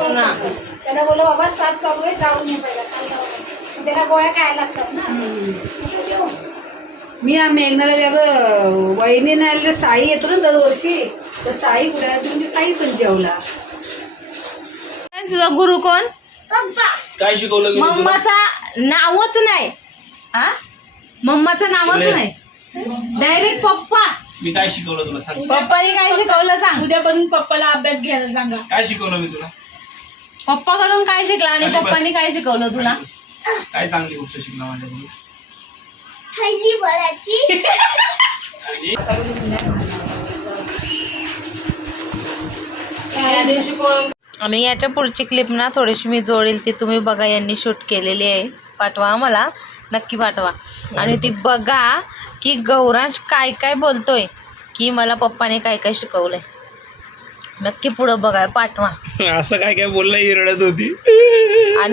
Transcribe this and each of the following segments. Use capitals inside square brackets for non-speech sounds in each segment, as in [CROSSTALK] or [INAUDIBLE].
हो ना. त्याला बोललो बाबा सात चालू आहे जाऊन ये पहिला त्याला गोळ्या काय लागतात ना. मी या मेघनाला वेगळं वहिनीने आलेलं साई येतो ना दरवर्षी. तर साई कुठे आहे? तुम्ही साई पण जेवला. तुझा गुरु कोण? काय शिकवलं मम्माचा नावच नाही. हा? मम्माचं नावच. नाही. डायरेक्ट पप्पा. मी काय शिकवलं तुला? सांग. पप्पानी काय शिकवलं सांग. उद्यापासून पप्पाला अभ्यास घ्यायला सांगा. काय शिकवलं मी तुला? पप्पाकडून काय शिकला आणि आणि बस. पप्पानी काय शिकवलं तुला? काय चांगली गोष्ट शिकला माझ्याकडून? आणि त्या दिवशी कोण आणि याच्या पुढची क्लिप ना थोडीशी मी जोडेल ती तुम्ही बघा यांनी शूट केलेली आहे. पाठवा आम्हाला नक्की पाठवा. आणि ती बघा की गौरांश काय काय बोलतोय की मला पप्पाने काय काय शिकवलंय. नक्की पुढं बघा पाठवा. [LAUGHS] असं काय काय बोललं ही रडत होती. आणि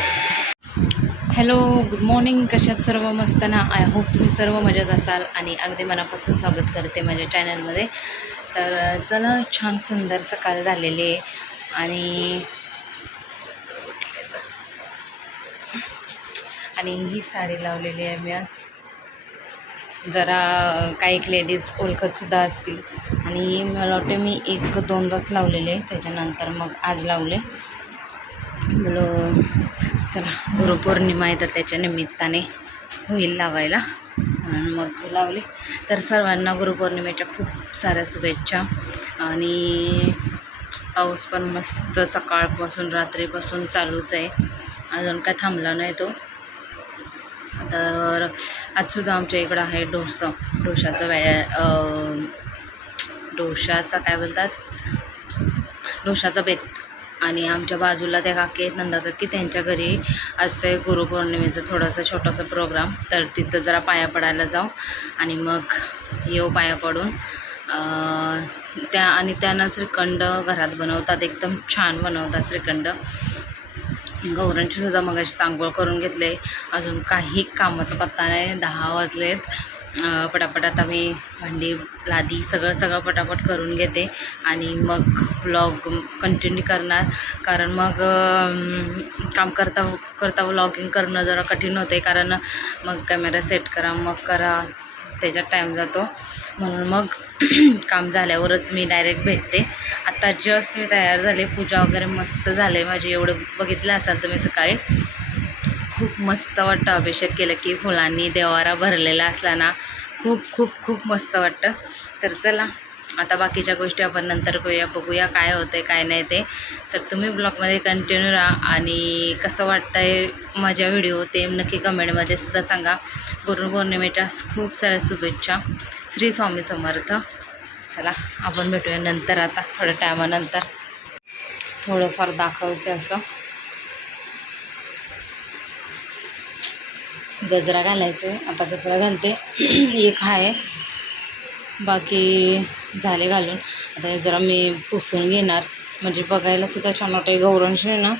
हॅलो गुड मॉर्निंग. कशात सर्व मस्त ना? आय होप तुम्ही सर्व मजेत असाल आणि अगदी मनापासून स्वागत करते माझ्या चॅनलमध्ये. तर चला छान सुंदर सकाळ झालेली आहे आणि आणि ही साडी लावलेली आहे मी आज. जरा काही एक लेडीज ओळखतसुद्धा असतील. आणि मला वाटते मी एक दोनदाच लावलेले त्याच्यानंतर मग आज लावले. बोलो. चला गुरुपौर्णिमा आहे तर त्याच्या निमित्ताने होईल लावायला. म्हणून मग लावले. तर सर्वांना गुरुपौर्णिमेच्या खूप साऱ्या शुभेच्छा. आणि पाऊस पण मस्त सकाळपासून रात्रीपासून चालूच आहे. अजून काय थांबला नाही तो. तर आजसुद्धा आमच्या इकडं आहे डोसा. डोशाचं वॅ डोशाचा काय बोलतात? डोशाचा बेत आणि आमच्या बाजूला त्या काकी आहेत नंदा काकी त्यांच्या घरी असते गुरुपौर्णिमेचं थोडंसं छोटासा प्रोग्राम तर तिथं जरा पाया पडायला जाऊ आणि मग येऊ पाया पडून. त्या आणि त्यांना श्रीखंड घरात बनवतात एकदम छान बनवतात श्रीखंड. गौरांची सुद्धा मग अशी चांगोळ करून घेतले. अजून काही कामाचा पत्ता नाही दहा वाजलेत. पटापट आता मी भांडी लादी सगळं सगळं पटापट करून घेते. आणि मग व्लॉग कंटिन्यू करणार. कारण मग काम करता करता व्लॉगिंग करणं जरा कठीण होते कारण मग कॅमेरा सेट करा मग करा त्याच्यात टाईम जातो. म्हणून मग [CLEARS THROAT] काम झाल्यावरच मी डायरेक्ट भेटते. आता जस्ट मी तयार झाले. पूजा वगैरे मस्त झाले माझे एवढं बघितलं असाल तुम्ही सकाळी. खूप मस्त वाटतं अभिषेक केलं की फुलांनी देवारा भरलेला असला ना खूप खूप खूप मस्त वाटतं. तर चला आता बाकीच्या गोष्टी आपण नंतर करूया बघूया काय होतं आहे काय नाही ते. तर तुम्ही ब्लॉगमध्ये कंटिन्यू राहा आणि कसं वाटतं आहे माझ्या व्हिडिओ ते नक्की कमेंटमध्ये सुद्धा सांगा. गुरुपौर्णिमेच्या खूप साऱ्या शुभेच्छा. श्री स्वामी समर्थ. चला आपण भेटूया नंतर आता थोड्या टायमानंतर थोडंफार दाखवते असं. गजरा घालायचं आहे आता गजरा घालते. [CLEARS THROAT] एक आहे बाकी झाले घालून. आता हे जरा मी पुसून घेणार. म्हणजे बघायला सुद्धा छान वाटते गौरांश ना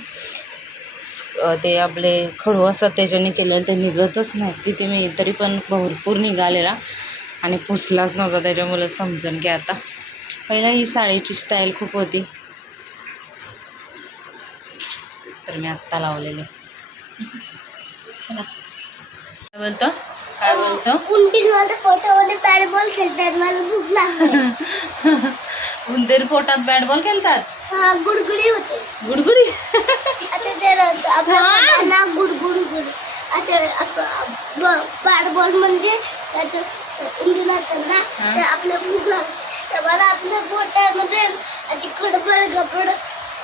ते आपले खडू असतात त्याच्याने केलेलं ते निघतच नाही. किती मी तरी पण भरपूर निघालेला आणि पुसलाच नव्हता. त्याच्यामुळे समजून घ्या आता. पहिला ही साडीची स्टाईल खूप होती. तर मी आत्ता लावलेले. काय बोलतो? काय बोलतो? बॉल खेळतात मला भूक लागते. [LAUGHS] उंदीर पोटात बॅट बॉल खेळतात? हा गुडगुडी होते. गुडगुडी? आता [LAUGHS] गुडगुडी गुड अच्छा बॅट बॉल म्हणजे त्याचं उंदीर असतात ना हा. तर आपल्या भूक लागते. आपल्या पोटामध्ये अशी गडबड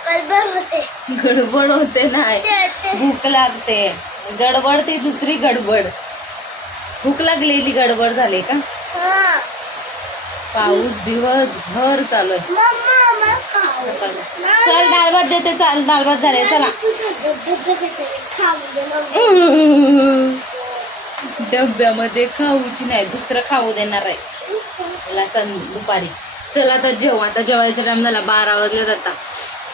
गडबड होते. गडबड होते नाही. भूक लागते. गडबड ती दुसरी गडबड. भूक लागलेली गडबड झाली का. पाऊस दिवसभर चालू आहे. खाऊ चल डाळ भात देते चाल डाळ भात झाले चला. [LAUGHS] डब्यामध्ये खाऊची नाही दुसरं खाऊ देणार आहे. मला सं दुपारी. चला आता जेव आता जेवायचा टाइम झाला बारा वाजले जाता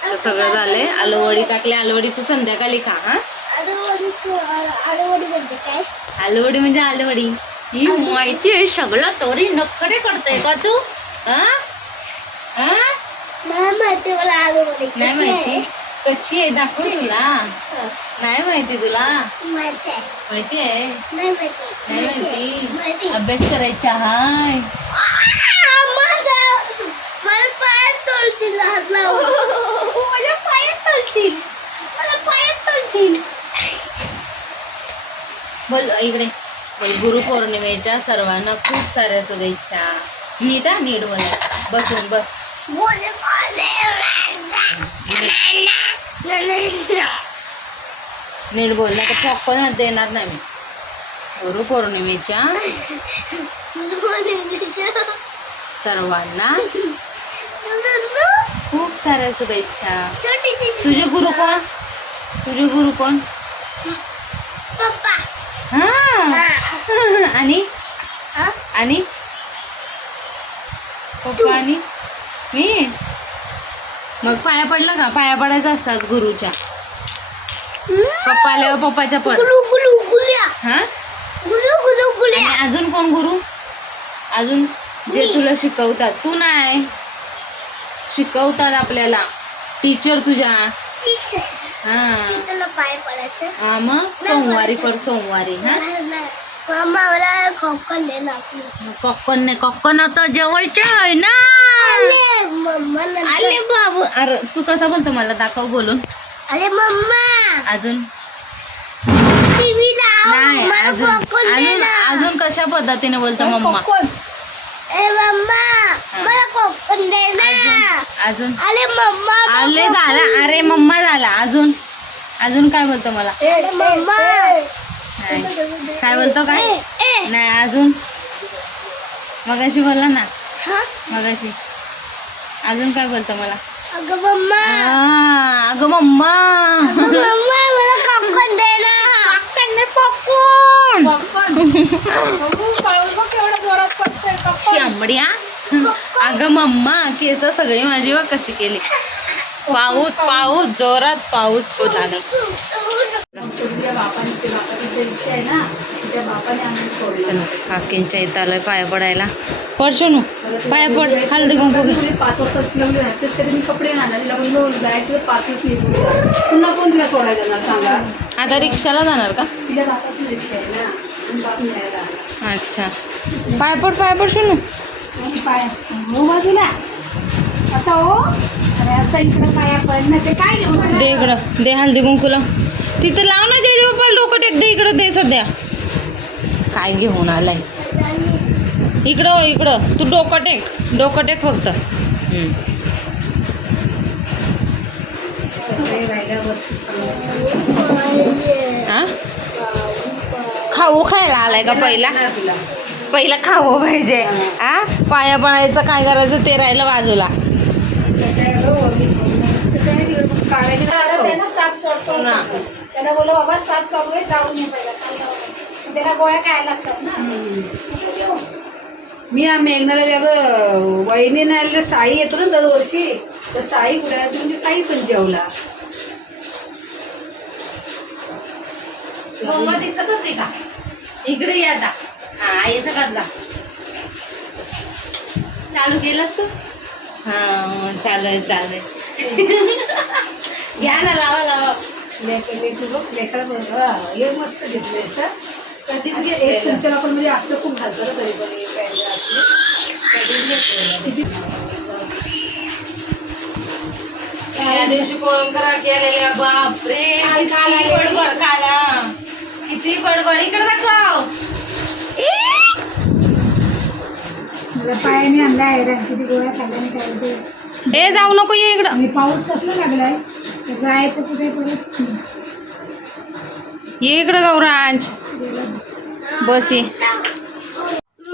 तर सगळं झालंय. आलूवडी टाकले. आलूवडी तू संध्याकाळी खा हा. आडवडी म्हणजे आलूवडी म्हणजे आलूवडी. ही माहिती आहे सगळं तरी नखडे करतोय का तू? हा? हा? नाही माहिती कशी आहे? माहिती कशी आहे? दाखव तुला. नाही माहिती तुला. माहिती आहे. नाही माहिती. अभ्यास करायचा हाय. [LAUGHS] मला पायात हात लावून. माझ्या पायात मला पायात बोल इकडे बोल गुरुपौर्णिमेच्या सर्वांना खूप साऱ्या शुभेच्छा नीट हा नीट बोल बसून बस. नीट बोल नाही तर पॉपकॉर्न देणार नाही मी गुरुपौर्णिमेच्या [LAUGHS] बोले. सर्वांना खूप साऱ्या शुभेच्छा. तुझे गुरु कोण? तुझे गुरु कोण? हा. आणि? हा? आणि? पप्पा आणि? मी? मग पाया पडलं का? पाया पडायचं असतात गुरुच्या. पप्पा आल्यावर पप्पाच्या पड. गुलू गुलू गुल्या हा? गुलू गुलू गुल्या आणि अजून कोण गुरु? अजून जे. तुला शिकवतात. तू नाही. शिकवतात आपल्याला. टीचर तुझ्या. टीचर हा. तिथं पाय पडायचं. हा मग सोमवारी पड सोमवारी हा? नाही. मला दे ना आता जेवायचं आहे ना? अरे मम्मा नंतर- आले बाबू. अरे तू कसा बोलतो मला? दाखव बोलून. अरे मम्मा अजून? टीव्ही लाव. नाही मला अजून. popcorn दे अजून ना. अजून कशा पद्धतीने बोलतो मम्मा? अजून अरे मम्मा आले झाला. अरे मम्मा झाला. अजून अजून काय बोलतो मला. काय बोलतो काय. नाही अजून. मगाशी बोलला ना? मगाशी. अजून काय बोलतो मला? अगं मम्मा. अगं मम्मा अगं मम्मा मला कोकण दे ना शेंबड्या अगं मम्मा केस सगळी माझी व कशी केली. पाऊस पाऊस जोरात पाऊस. हो, खूप लागला काकींच्या इथं आलोय पाया पडायला. पड सोनू. पाया पड. हळदी कुंकू पाच वाजता कपडे पुन्हा कोण तिला सोडायला जाणार सांगा आता रिक्षाला जाणार का अच्छा. पाय पड पाय पड सोनू. आणि पाय. हो बाजूला. असं हो. अरे असं इकडं पाया पडणं ते काय घेऊन? दे इकडं. दे हळदी कुंकूला. तिथं लाव ना जे बाप्पा डोकं टेक दे इकडं दे सध्या. काय घेऊन आलाय? इकडं इकडं. तू डोकं टेक. डोकं टेक फक्त. हम्म. खाऊ खायला आलाय का पहिला? पहिला खाऊ पाहिजे. हा. पाया पडायचं काय करायचं ते राहिलं बाजूला. मी आ मेघनाला वेगळं आलेलं साई येतो ना दरवर्षी. तर साई कुठे? तुम्ही साई पण जेवला. मम्मा दिसत होती का? इकडे या आता. हा आईचा काढला चालू केलंस तू? हा चालू आहे चालू आहे घ्या ना लावा लावा. लेक लेकरू बघ लेकरा हा, हे मस्त घेतलंय सर. कधीच एक घेतलेलं तुमच्याला पण म्हणजे असलं खूप घालतं तरी पण हे कधीच त्या दिवशी केलेल्या बापरे बडबड किती बडबड इकडे दाखव. पायाने आणला आहे रा- किती गोळ्या खाल्ल्याने काय ते. ए जाऊ नको ये इकडं. आणि पाऊस कसला लागलाय? तर जायचं कुठे परत? ये इकडं गौरांज. बस ये.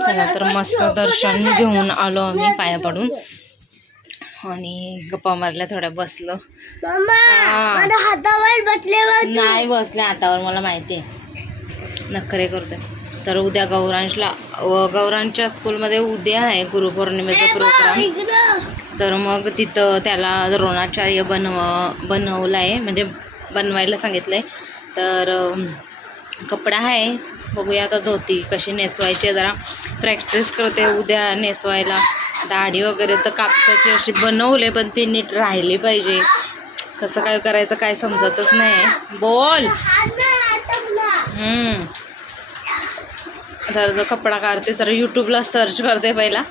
चला तर मस्त दर्शन घेऊन आलो आम्ही पाया पडून. आणि गप्पा मारल्या थोड्या बसलो. हा. हातावर बसल्यावर नाही बसले हातावर मला माहिती आहे. नखरे करते. तर उद्या गौरांशला गौरांच्या स्कूलमध्ये उद्या आहे गुरुपौर्णिमेचा प्रोग्राम तर मग तिथं त्याला द्रोणाचार्य बनव बनवलं आहे म्हणजे बनवायला सांगितलं आहे तर कपडा आहे. बघूया आता धोती कशी नेसवायची जरा. प्रॅक्टिस करते उद्या नेसवायला. दाढी वगैरे तर कापसाची अशी बनवले पण ती नीट राहिली पाहिजे. कसं काय करायचं काय समजतच नाही. आहे बोल. तर जो कपडा काढते तर यूट्यूबला सर्च करते पहिला.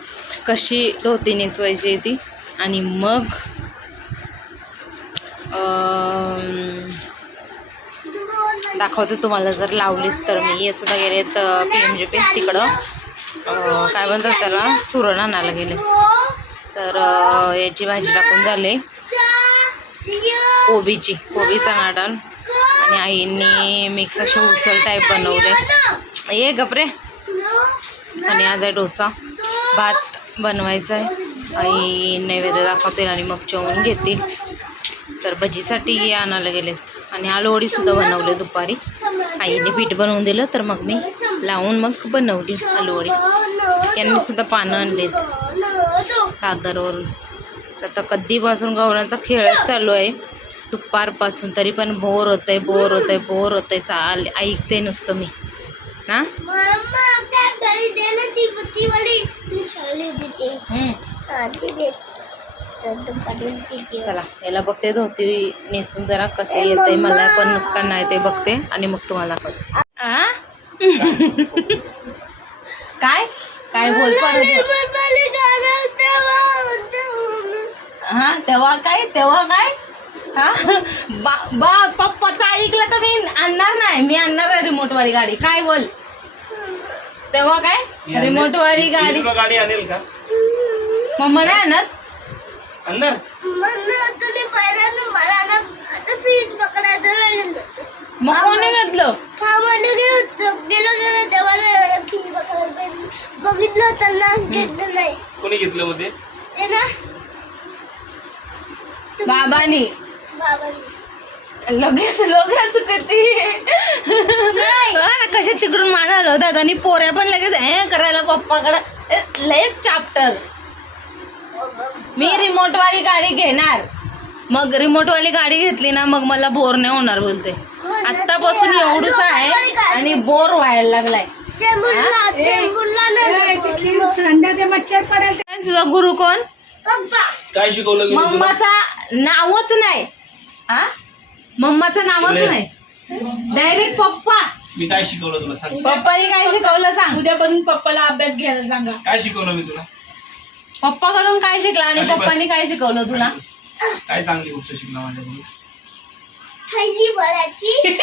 कशी धोती नेसवायची ती. आणि मग दाखवते तुम्हाला जर लावलीस तर. मी हे सुद्धा गेले तर पी एम जी पी तिकडं. काय म्हणतात त्याला? सुरण आणायला गेले. तर याची भाजी टाकून झाले. कोबीची कोबीचा नाडाल आणि आईंनी मिक्स असे उसळ टाईप बनवले. ये गपरे आणि आज आहे डोसा. भात बनवायचा आहे आई नैवेद्य दाखवतील आणि मग जेवण घेतील. तर भजीसाठी हे आणायला गेलेत. आणि आलूवडीसुद्धा बनवले दुपारी. आईने पीठ बनवून दिलं तर मग मी लावून मग बनवली आलूवडी यांनी सुद्धा पानं आणलीत. दादरवरून तर आता कधीपासून गौरांचा खेळ चालू आहे. दुपारपासून तरी पण बोर होतं आहे बोर होतं आहे बोर होतं आहे चाल ऐकते नुसतं मी. ना? चल याला बघते धोती नेसून जरा कसं येते मला पण का नाही ते बघते आणि मग तुम्हाला? काय? काय बोल हा तेव्हा काय? तेव्हा काय? बा बा पप्पाचं ऐकलं तर मी आणणार नाही. मी आणणार आहे रिमोटवाली गाडी. काय बोल? तेव्हा काय? रिमोटवाली गाडी. गाडी आणेल का? मम्मा नाही आणत? आणणार? तुम्ही पहिल्यांदा मला ना आता फ्रीज पकडायचं नाही दिलं. मग कोणी घेतलं. बघितलं होतं ना घेतलं नाही. कोणी घेतलं मध्ये बाबांनी. लगेच लगेच किती? हा कशा तिकडून मानायला होतात आणि पोऱ्या पण लगेच हे करायला पप्पाकडं. लयच चाप्टर मी रिमोटवाली गाडी घेणार. मग रिमोटवाली गाडी घेतली ना मग मला बोर नाही होणार बोलते. आत्तापासून एवढंच आहे आणि बोर व्हायला लागलाय. चेंबूरला चेंबूरला नाही तिथली थंड ते मच्छर पडेल. तुझा गुरु कोण? पप्पा. काय शिकवलं मम्माचा नावच नाही. हा मम्माचं नावच नाही. डायरेक्ट पप्पा. मी काय शिकवलं तुला सांग. पप्पानी काय शिकवलं सांग. उद्यापासून पप्पाला अभ्यास घ्यायला सांगा. काय शिकवलं मी तुला? पप्पाकडून काय शिकला आणि खाली बस. पप्पानी काय शिकवलं तुला? काय चांगली गोष्ट शिकला माझ्याकडून? थैली भरायची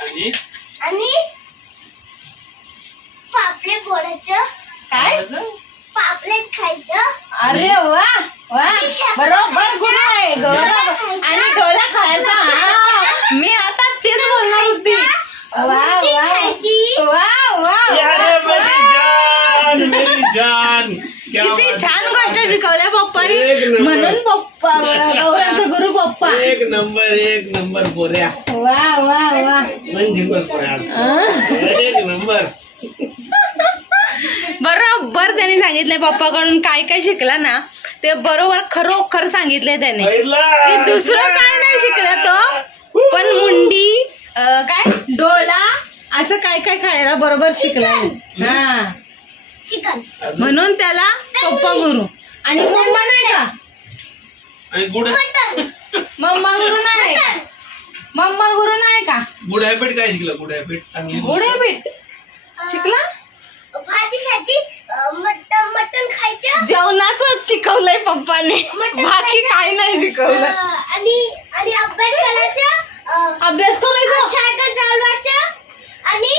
आणि? आणि पापलेट फोडायचं काय? पापलेट खायचं. अरे वा वा. बरोबर गुण आहे बरोबर आणि डोळा खायचा. हा. मी आता तेच बोलणार होती. वा वा. वा वा अरे वा. मेरी जान मेरी जान क्या किती छान. गोष्ट शिकवल्या पप्पानी. म्हणून पप्पा गौरांचा गुरु पप्पा. एक नंबर एक नंबर पोऱ्या. वा वा वा. म्हणजे? एक नंबर. [LAUGHS] बरोबर त्यांनी सांगितलंय पप्पाकडून. काय काय शिकला ना ते बरोबर खरोखर सांगितलंय त्याने. ते दुसरं काय नाही शिकला तो. पण मुंडी अं, काय? डोळा असं काय काय खायला बरोबर शिकलाय हा. चिकन. म्हणून त्याला पप्पा गुरु. आणि मम्मा नाही का? आणि गुड मटन. मम्मा गुरु नाही. का मम्मा गुरु नाही का? गुड हॅबिट काय शिकलं? गुड हॅबिट चांगली गोष्ट. हॅबिट. शिकला? भाजी खायची मटन मटन खायचं. जेवणाच शिकवलंय पप्पाने. मटण बाकी खायचं. काय नाही शिकवलं. अं, आणि आणि अभ्यास करायचा. अं, अभ्यास करायचा? सायकल चालवायचं. आणि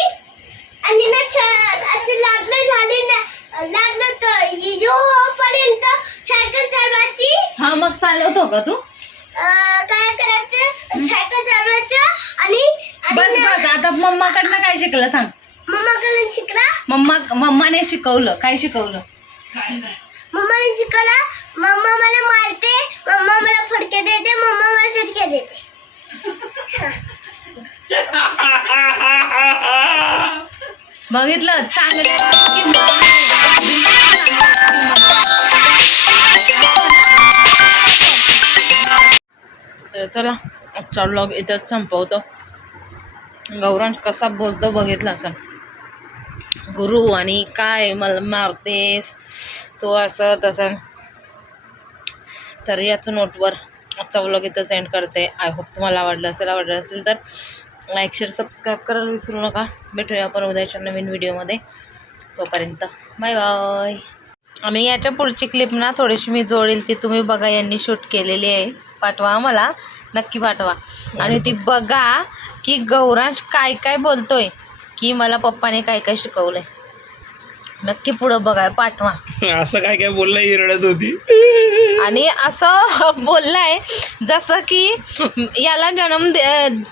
आणि ना छ- असं लागलं झाली ना लागलं तर यो पर्यंत सायकल चालवायची. हा मग चालवतो का तू? अं, काय करायचं? सायकल चालवायचं आणि बस आणि ना- बस आता मम्माकडनं काय शिकलं सांग. मम्मा मम्माने शिकवलं. काय शिकवलं? मम्माने शिकवला मम्मा मला मारते मम्मा मला फटके देते मम्मा मला झटके देते. बघितलं? चांगलं. तर चला आजचा ब्लॉग इथंच संपवतो. गौरांश कसा बोलतो बघितला असं गुरु आणि काय मला मारतेस? तो असं तसं. तर याच नोटवर आजचा व्लॉग इथंच एंड करते. आय होप तुम्हाला आवडलं असेल आवडलं असेल तर लाईक शेअर सबस्क्राईब करायला विसरू नका. भेटूया आपण उद्याच्या नवीन व्हिडिओमध्ये तोपर्यंत बाय बाय आणि याच्या पुढची क्लिप ना थोडीशी मी जोडेल ती तुम्ही बघा यांनी शूट केलेली आहे. पाठवा आम्हाला नक्की पाठवा. आणि ती बघा की गौरांश काय काय बोलतोय. की मला पप्पाने काय काय शिकवलंय. नक्की पुढं बघा पाठवा. [LAUGHS] असं काय काय बोलला ही रडत होती. [LAUGHS] आणि असं [LAUGHS] बोललाय जसं की याला जन्म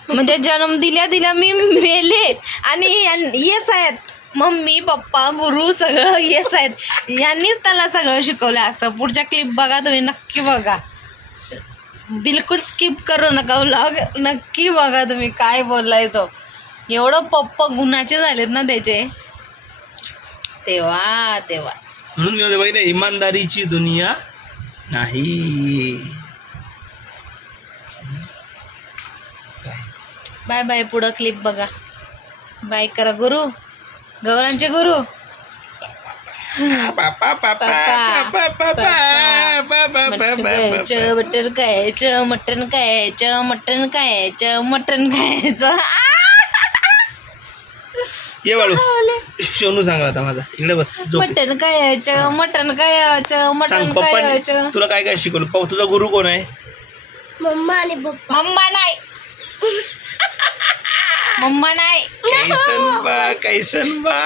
म्हणजे जन्म दिल्या दिल्या मी मेले आणि यां- हेच आहेत. मम्मी पप्पा गुरु सगळं हेच आहेत. यांनीच त्याला सगळं शिकवलं असं. पुढच्या क्लिप बघा तुम्ही नक्की बघा. बिलकुल स्किप करू नका व्लॉग नक्की बघा तुम्ही काय बोललाय तो. एवढं पप्पा गुन्हाचे झालेत ना त्याचे तेव्हा तेव्हा म्हणून मी होते बघितलं इमानदारीची दुनिया नाही बाय बाय पुढं क्लिप बघा बाय करा गुरु गौरांचे गुरु पापा पापा पापा पापा मटण खायचं मटण खायचं मटण खायचं मटण खायचं मटण खायचं ये बाळू. सोनू सांगला आता माझा. इकडे बस झोप. मटण खायचं मटण खायचं सांग मटण पप्पा खायचं तुला काय काय शिकवलं? पप्पा तुझा गुरु कोण आहे? मम्मा आणि पप्पा. मम्मा नाही. मम्मा नाही. कैसन बा कैसन बा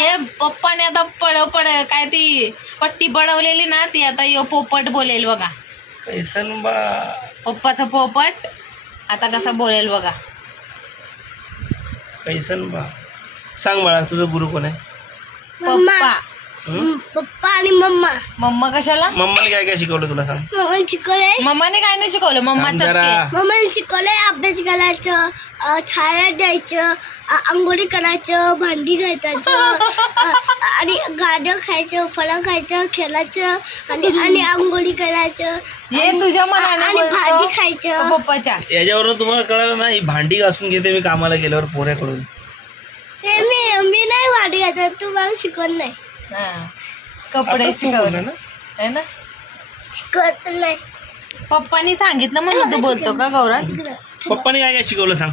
ये पप्पाने आता पड पड काय ती पट्टी पडवलेली ना ती आता यो पोपट बोलेल बघा. कैसन बा पप्पाचा पोपट आता कसा बोलेल बघा. कैसन बा सांग बाळा तुझा गुरु कोण आहे? पप्पा. हं? पप्पा आणि मम्मा. मम्मा कशाला? मम्माने काय काय शिकवलं तुला सांग? शिकवलंय. मम्माने काय नाही शिकवलं थांब मम्माचं जरा मम्माने शिकवलंय अभ्यास करायचं अं, छाया द्यायचं अं, आंघोळी करायचं भांडी घासायचं अं, आणि गाडं खायचं फळं खायचं खेळायचं आणि आणि आंघोळी करायचं. हे तुझ्या मनाने आणि भाजी बोलतो खायचं. पप्पाच्या. याच्यावरून तुम्हाला कळलं ना ही भांडी घासून घेते मी कामाला गेल्यावर पोऱ्याकडून. हे मी मी नाही भांडी घासत तू मला शिकवत नाही. हा. कपडे तू शिकवले ना. है ना? शिकवत नाही. पप्पानी सांगितलं म्हणून तू बोलतो का गौरव पप्पाने काय काय शिकवलं सांग.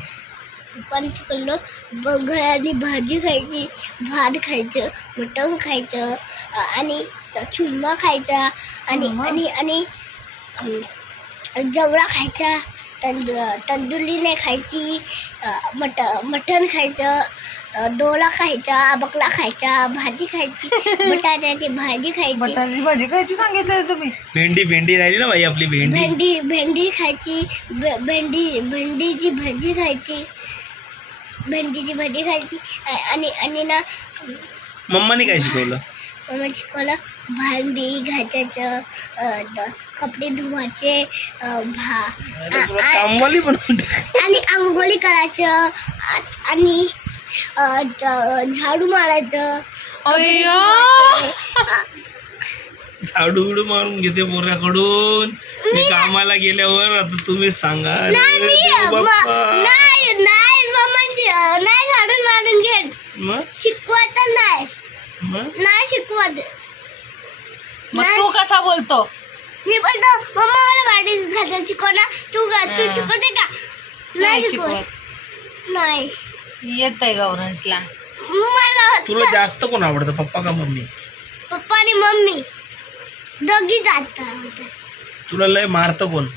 पण शिकवलं बघायला भाजी खायची भात खायचं मटण खायचं अं, आणि त- चुरमा खायचा आणि आणि आणि जवळा खायचा तंदू तंदुरी नाही खायची अं, मट मटण खायचं दोला खायचा बकला खायचा भाजी खायची [LAUGHS] बटाट्याची भाजी खायची. बटाट्याची भाजी खायची सांगितलं तुम्ही. भेंडी भेंडी राहिली ना बाई आपली भेंडी. भेंडी भेंडी खायची भे- भेंडी भेंडीची भाजी खायची. भेंडीची भाजी खायची. आ- आणि आणि ना मम्माने काय शिकवलं? मग शिकवलं भांडी घासायचं अ, द- कपडे धुवायचे अ, भा अरे तुला कामवाली बनवून टाक. आणि आंघोळी करायचं आ- आणि झाडू मारायचं. अय्या! झाडू बिडू मारून घेते पोऱ्याकडून मी कामाला गेल्यावर आता तुम्ही सांगा. अरे देव म- बाप्पा. नाही नाही मम्मा शि- नाही झाडू मारून घेत. मग? शिकवत नाही. मग? नाही शिकवत. मग तू कसा बोलतो? मी बोलतो मम्मा मला भांडी घासायला शिकव ना. तू गा- तू हा. शिकवते का? नाही शिकवत. नाही. येत आहे गौरांशला. मला तुला जास्त कोण आवडतं पप्पा का मम्मी? पप्पा आणि मम्मी. दोघी जातात तुला लय मारतं कोण?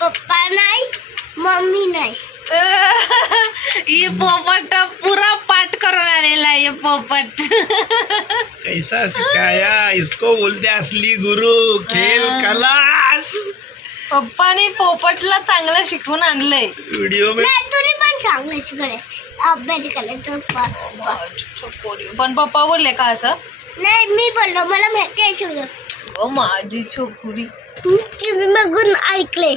पप्पा नाही मम्मी नाही. [LAUGHS] ही पोपट पुरा पाठ करून आलेला आहे हे पोपट. कैसा सिखाया इसको बोलते असली गुरु खेल [LAUGHS] कलास. पप्पाने पोपटला चांगलं शिकवून आणलंय. व्हिडिओ में नाही तुम्ही पण चांगलं शिकले अभ्यास करायचं प- प- पण पप्पा बोलले का असं? नाही मी बोललो मला माहिती आहे सगळं. ओ माझी छोकुरी. तुम्ही बघून ऐकले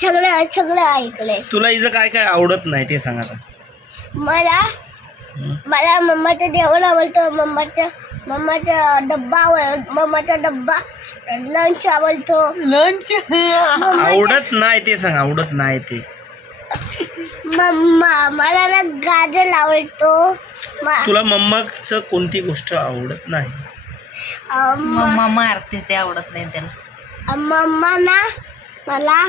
सगळं सगळं ऐकले तुला हिचं काय काय आवडत नाही ते सांग आता. मला मला मम्माचं जेवण आवडतं. मम्माचं मम्माचा डब्बा आवड मम्माचा डब्बा लंच आवडतो. लंच आवडत नाही ते सांग आवडत नाही ते. मम्मा मला ना गाजर आवडतो. मा- तुला मम्माचं कोणती गोष्ट आवडत नाही? मम्मा मारते ते आवडत नाही त्याला. मम्मा ना मला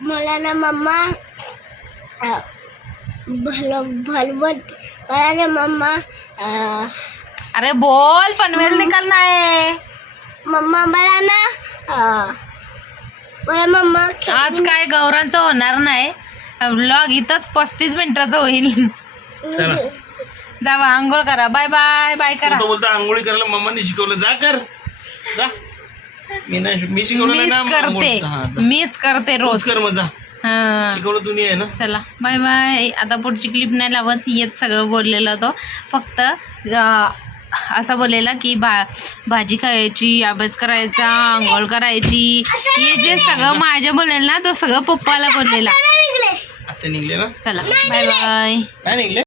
मला ना मम्मा अं, भल भलवत. ना मम्मा अं, अरे बोल पनवेल निकाल नाही मम्मा मला ना अं, मला मम्मा आज काय गौरांचं होणार नाही. ब्लॉग इथंच पस्तीस मिनिटाचं होईल. चला. जावा आंघोळ करा. बाय बाय बाय करा. बोलता बोलता आंघोळी करायला मम्माने शिकवलं. जा कर. जा. मी नाही मी शिकवलं नाही मीच ना करते. हा, जा. मीच करते तूच रोज कर मग जा. हा शिकवलं तुम्ही आहे ना? चला बाय बाय. आता पुढची क्लिप नाही लावत येत सगळं बोललेलं होतं फक्त असं बोललेला की भा भाजी खायची अभ्यास करायचा आंघोळ करायची. हे जे सगळं माझ्या बोलेल ना तो सगळं पप्पाला बोललेला. आता निघले ना? चला बाय बाय. काय निघले?